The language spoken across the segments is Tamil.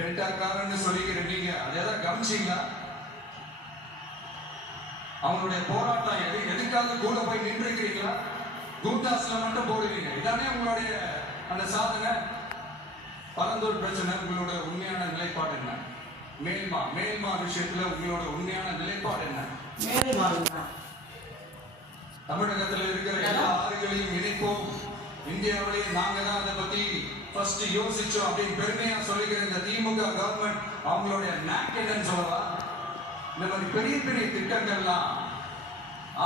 டெல்டாக்காரன்னு சொல்லிக்கிற நீங்க அதெல்லாம் கவனிச்சீங்களா? அவங்களுடைய போராட்டம் எதுக்காக கூட போய் நின்றுக்கிறீங்களா? கூட்டாஸ்ல மட்டும் போடுவீங்க. இதானே உங்களுடைய அந்த சாதனை. பரந்தூர் பிரச்சனை உங்களோட உண்மையான நிலைப்பாடு என்ன? மேல்மா விஷயத்துல உங்களோட உண்மையான நிலைப்பாடு என்ன? தமிழகத்தில் இருக்கிற எல்லா ஆறுகளையும் இணைப்போம், இந்தியாவிலேயே நாங்க தான் அதை பத்தி ஃபர்ஸ்ட் யோசிச்சோம் அப்படின்னு பெருமையா சொல்லிக்கிற இந்த திமுக கவர்மெண்ட் அவங்களுடைய நாக் என்னன்னு சொல்லவா? இந்த மாதிரி பெரிய பெரிய திட்டங்கள்லாம்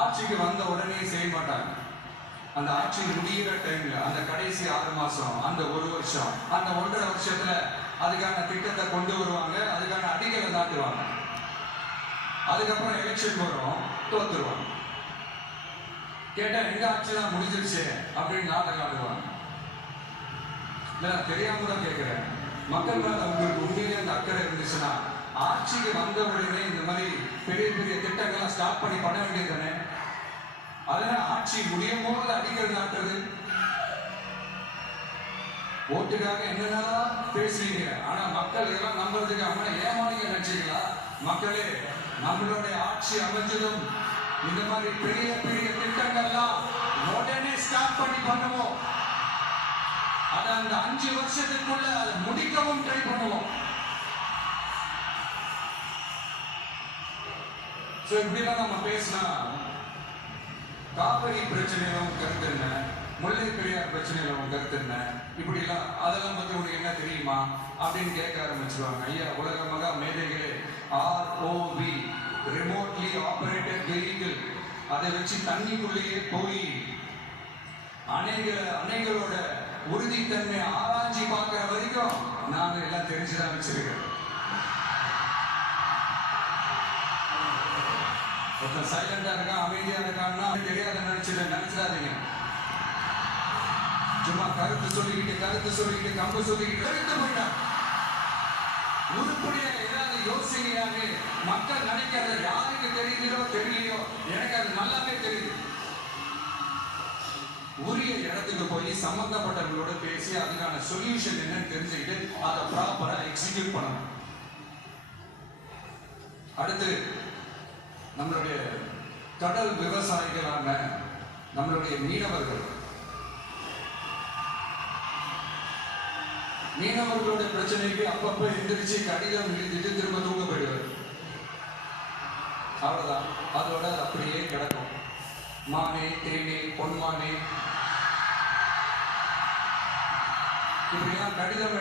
ஆட்சிக்கு வந்த உடனே செய்ய மாட்டாங்க. அந்த ஆட்சி முடிகிற டைம்ல அந்த கடைசி 6 மாசம், அந்த 1 வருஷம், அந்த 1.5 வருஷத்துல அதுக்கான திட்டத்தை கொண்டு வருவாங்க, அதுக்கான அடிகளை நாட்டுவாங்க. அதுக்கப்புறம் எலெக்ஷன் வரும், தோத்துருவாங்க. கேட்டா எங்க ஆட்சி தான் முடிஞ்சிருச்சு அப்படின்னு நாடகம் ஆடுவாங்க. இல்ல தெரியாம தான் கேட்கிறேன், மக்கள் மேல உங்களுக்கு உண்மையிலே அந்த அக்கறை இருந்துச்சுன்னா ஆட்சிக்கு வந்த உடனே இந்த மாதிரி பெரிய பெரிய திட்டங்களை ஸ்டார்ட் பண்ண வேண்டியது தானே? அதெல்லாம் ஆட்சி முடியும் போது அடிக்கிறது நாட்டுறது. ஓட்டுக்காக என்னென்னலாம் பேசுறீங்க, ஆனா மக்கள் இதெல்லாம் நம்புறதுக்கு அவங்க ஏமாளிங்க நினைச்சீங்களா? மக்களே, நம்மளுடைய ஆட்சி அமைஞ்சதும் இந்த மாதிரி பெரிய பெரிய திட்டங்கள்லாம் உடனே ஸ்டார்ட் பண்ணுவோம். அதை அந்த 5 வருஷத்துக்குள்ள அதை முடிக்கவும் ட்ரை பண்ணுவோம். இப்படிலாம் நம்ம பேசினா காவிரி பிரச்சனையில உங்க கருத்து என்ன, முல்லை பெரியார் பிரச்சனையில உங்க கருத்து என்ன, இப்படி எல்லாம் அதெல்லாம் பத்தி உங்களுக்கு என்ன தெரியுமா அப்படின்னு கேட்க ஆரம்பிச்சிருவாங்க. ஐயா, உலக மகா மேதைகளே, ROV ரிமோட்லி ஆபரேட்டட் வெஹிக்கிள், அதை வச்சு தண்ணிக்குள்ளேயே போய் அணைகளோட உறுதித்தன்மை ஆராய்ச்சி பார்க்கிற வரைக்கும் நாங்க எல்லாம் தெரிஞ்சுதான் வச்சிருக்கோம். ஒருத்தர் சைலண்டா இருக்கா, அமைதியா இருக்கான்னா தெரியாத நினைச்சிடாதீங்க. சும்மா கருத்து சொல்லிக்கிட்டு கம்பு சொல்லிக்கிட்டு எடுத்து போயிட்டாங்க. உருப்படியா ஏதாவது யோசிக்கிறாங்க. மக்கள் நினைக்கிறது யாருக்கு தெரியுதோ தெரியலையோ, எனக்கு அது நல்லாவே தெரியுது. உரிய இடத்துக்கு போய் சம்பந்தப்பட்டவங்களோட பேசி அதுக்கான சொல்யூஷன் என்னன்னு தெரிஞ்சுக்கிட்டு அதை ப்ராப்பரா எக்ஸிக்யூட் பண்ணணும். அடுத்து நம்மளுடைய கடல் விவசாயிகளான நம்மளுடைய மீனவர்களோட பிரச்சனைக்கு அப்பப்ப எந்திரிச்சு கடிதம் எழுதிட்டு திரும்ப தூங்க போயிடுவார். அவ்வளவுதான், அதோட அப்படியே கிடக்கும். மானே, தேனே, பொன்மானே, இப்படிலாம் கடிதம்